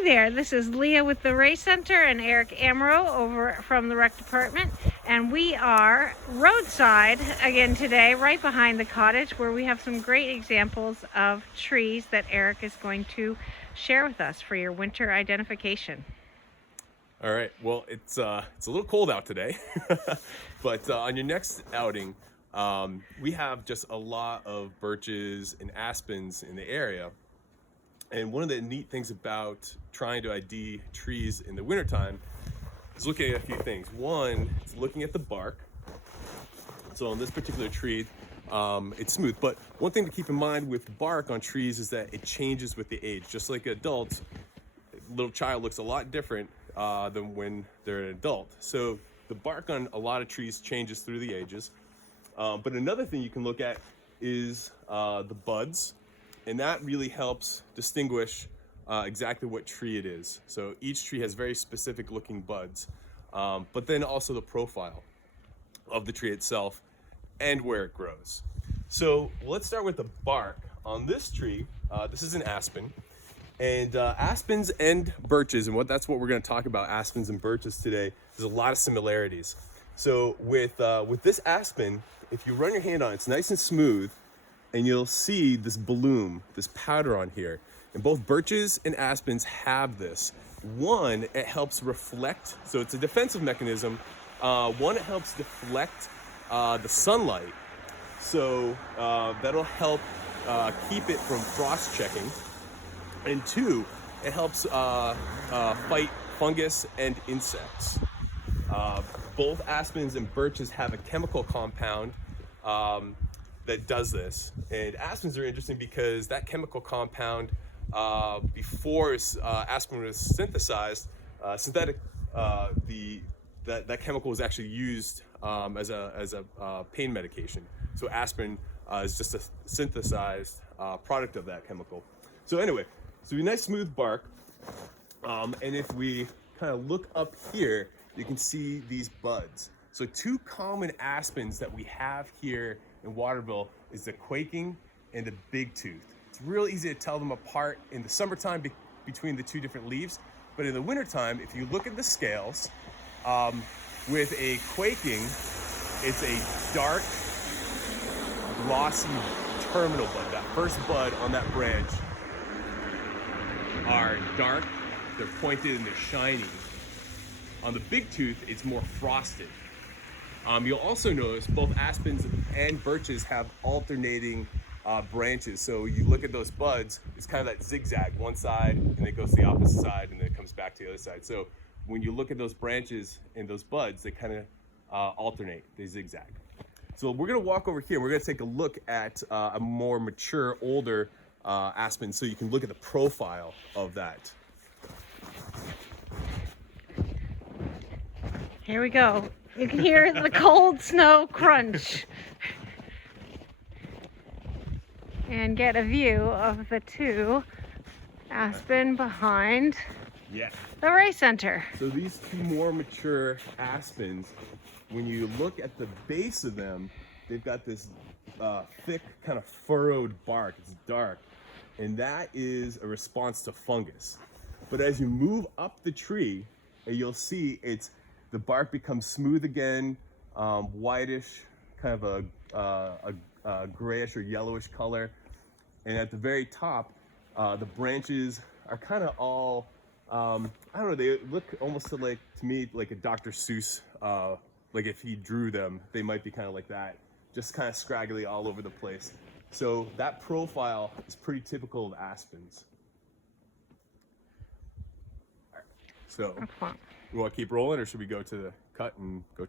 Hey there, this is Leah with the Ray Center and Eric Amaro over from the Rec Department, and we are roadside again today, right behind the cottage, where we have some great examples of trees that Eric is going to share with us for your winter identification. All right. Well, it's a little cold out today, but on your next outing, we have just a lot of birches and aspens in the area. And one of the neat things about trying to ID trees in the wintertime is looking at a few things. One is looking at the bark. So on this particular tree, it's smooth. But one thing to keep in mind with bark on trees is that it changes with the age. Just like adults, a little child looks a lot different than when they're an adult. So the bark on a lot of trees changes through the ages. But another thing you can look at is the buds. And that really helps distinguish exactly what tree it is. So each tree has very specific looking buds, but then also the profile of the tree itself and where it grows. So let's start with the bark. On this tree, this is an aspen, and aspens and birches, and that's what we're going to talk about, aspens and birches today. There's a lot of similarities. So with this aspen, if you run your hand on it, it's nice and smooth, and you'll see this bloom, this powder on here. And both birches and aspens have this. One, it helps reflect, so it's a defensive mechanism. One, it helps deflect the sunlight. So that'll help keep it from frost checking. And two, it helps fight fungus and insects. Both aspens and birches have a chemical compound that does this. And aspens are interesting because that chemical compound, before aspen was synthesized, that chemical was actually used as a pain medication. So aspirin is just a synthesized product of that chemical. So anyway, so a nice smooth bark. And if we kind of look up here, you can see these buds. So two common aspens that we have here in Waterville is the quaking and the big tooth. It's real easy to tell them apart in the summertime between the two different leaves, but in the wintertime, if you look at the scales, with a quaking, it's a dark, glossy terminal bud. That first bud on that branch are dark, they're pointed, and they're shiny. On the big tooth, it's more frosted. You'll also notice both aspens and birches have alternating branches. So you look at those buds, it's kind of that zigzag, one side and it goes to the opposite side and then it comes back to the other side. So when you look at those branches and those buds, they kind of alternate, they zigzag. So we're gonna walk over here, we're gonna take a look at a more mature, older aspen so you can look at the profile of that. Here we go. You can hear the cold snow crunch and get a view of the two aspen behind the Ray Center. So these two more mature aspens, when you look at the base of them, they've got this thick kind of furrowed bark. It's dark, and that is a response to fungus. But as you move up the tree, you'll see the bark becomes smooth again, whitish, kind of a grayish or yellowish color. And at the very top, the branches are kind of all, I don't know, they look almost to me like a Dr. Seuss, like if he drew them, they might be kind of like that, just kind of scraggly all over the place. So that profile is pretty typical of aspens. So, you want to keep rolling, or should we go to the cut and go to